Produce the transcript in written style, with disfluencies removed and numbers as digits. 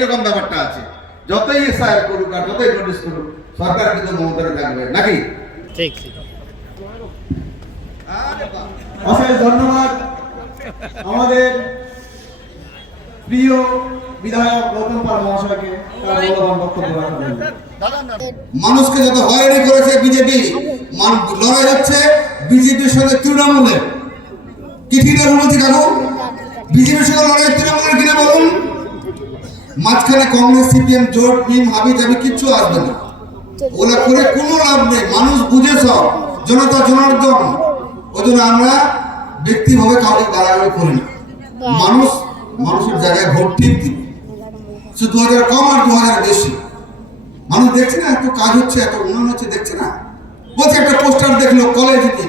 এইরকম ব্যাপারটা আছে। যতই এসআইআর করুক আর যতই নোটিশ করুক, সরকার কিন্তু মমতারে থাকবে নাকি? ঠিক। অশেষ ধন্যবাদ আমাদের প্রিয় বিধায়ক গৌতম পাল মহাশয়কে তার মূল্যবান বক্তব্য রাখার জন্য। মানুষকে যত হয়রানি করেছে বিজেপি, লড়াই হচ্ছে বিজেপির সঙ্গে তৃণমূলের। কি ঠিক না বলছি কাকু? বিজেপির সঙ্গে লড়াই তৃণমূলের কিনা বলুন? মাঝখানে কংগ্রেস সিপিএম জোট মিম হাবি যাবি কিচ্ছু আসবে না, ওগুলা করে কোনো লাভ নেই। মানুষ বুঝে সব, জনতা জনার্দন। ওই জন্য আমরা ব্যক্তিভাবে কাউকে গালাগালি করি না। মানুষের জায়গায় ভোট ঠিক দিবে, 2000 কম আর 2000 বেশি। মানুষ দেখছে না এত কাজ হচ্ছে, এত উন্নয়ন হচ্ছে, দেখছে না? বলছে একটা পোস্টার দেখলো কলেজ নিয়ে,